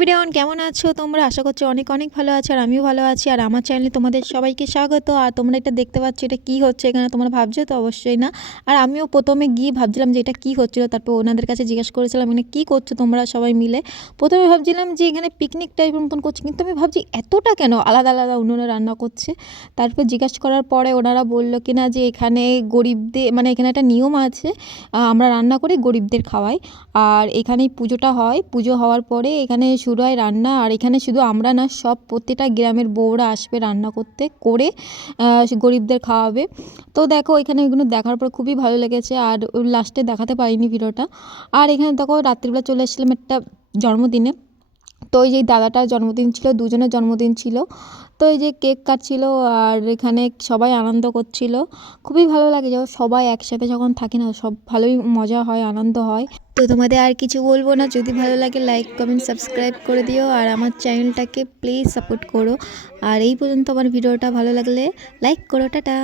Everyone, কেমন আছো? তোমরা আশা করছি অনেক অনেক ভালো আছো আর আমিও ভালো আছি। আর আমার চ্যানেলে তোমাদের সবাইকে স্বাগত। আর তোমরা এটা দেখতে পাচ্ছ এটা কি হচ্ছে এখানে তোমরা ভাবছ তো অবশ্যই না। আর আমিও প্রথমে গিয়ে ভাবছিলাম যে এটা কী হচ্ছিল, তারপর ওনাদের কাছে জিজ্ঞেস করেছিলাম, এখানে কী করছ তোমরা সবাই মিলে? প্রথমে ভাবছিলাম যে এখানে পিকনিক টাইপের মতন করছে, কিন্তু আমি ভাবছি এতটা কেন আলাদা আলাদা উনুনে রান্না করছে? তারপর জিজ্ঞাসা করার পরে ওনারা বলল কি না যে এখানে গরিবদের মানে এখানে একটা নিয়ম আছে আমরা রান্না করে গরিবদের খাওয়াই। আর এখানেই পুজোটা হয়। পুজো হওয়ার পরে এখানে শুরু হয় রান্না, আর এখানে শুধু আমরা না, সব প্রত্যেকটা গ্রামের বউরা আসবে রান্না করতে, করে গরিবদের খাওয়াবে। তো দেখো, এখানে এগুলো দেখার পর খুবই ভালো লেগেছে, আর লাস্টে দেখাতে পারিনি ভিডিওটা। আর এখানে দেখো, রাত্রিবেলা চলে এসেছিলাম একটা জন্মদিনে। তো ওই যে দাদাটার জন্মদিন ছিল, দুজনের জন্মদিন ছিল, তো এই যে কেক কাটছিল আর এখানে সবাই আনন্দ করছিল। খুবই ভালো লাগে যখন সবাই একসাথে যখন থাকি না, সব ভালোই মজা হয়, আনন্দ হয়। তো তোমাদের আর কিছু বলব না, যদি ভালো লাগে লাইক কমেন্ট সাবস্ক্রাইব করে দিও আর আমার চ্যানেলটাকে প্লিজ সাপোর্ট করো। আর এই পর্যন্ত আমার ভিডিওটা ভালো লাগলে লাইক করো, টাটা।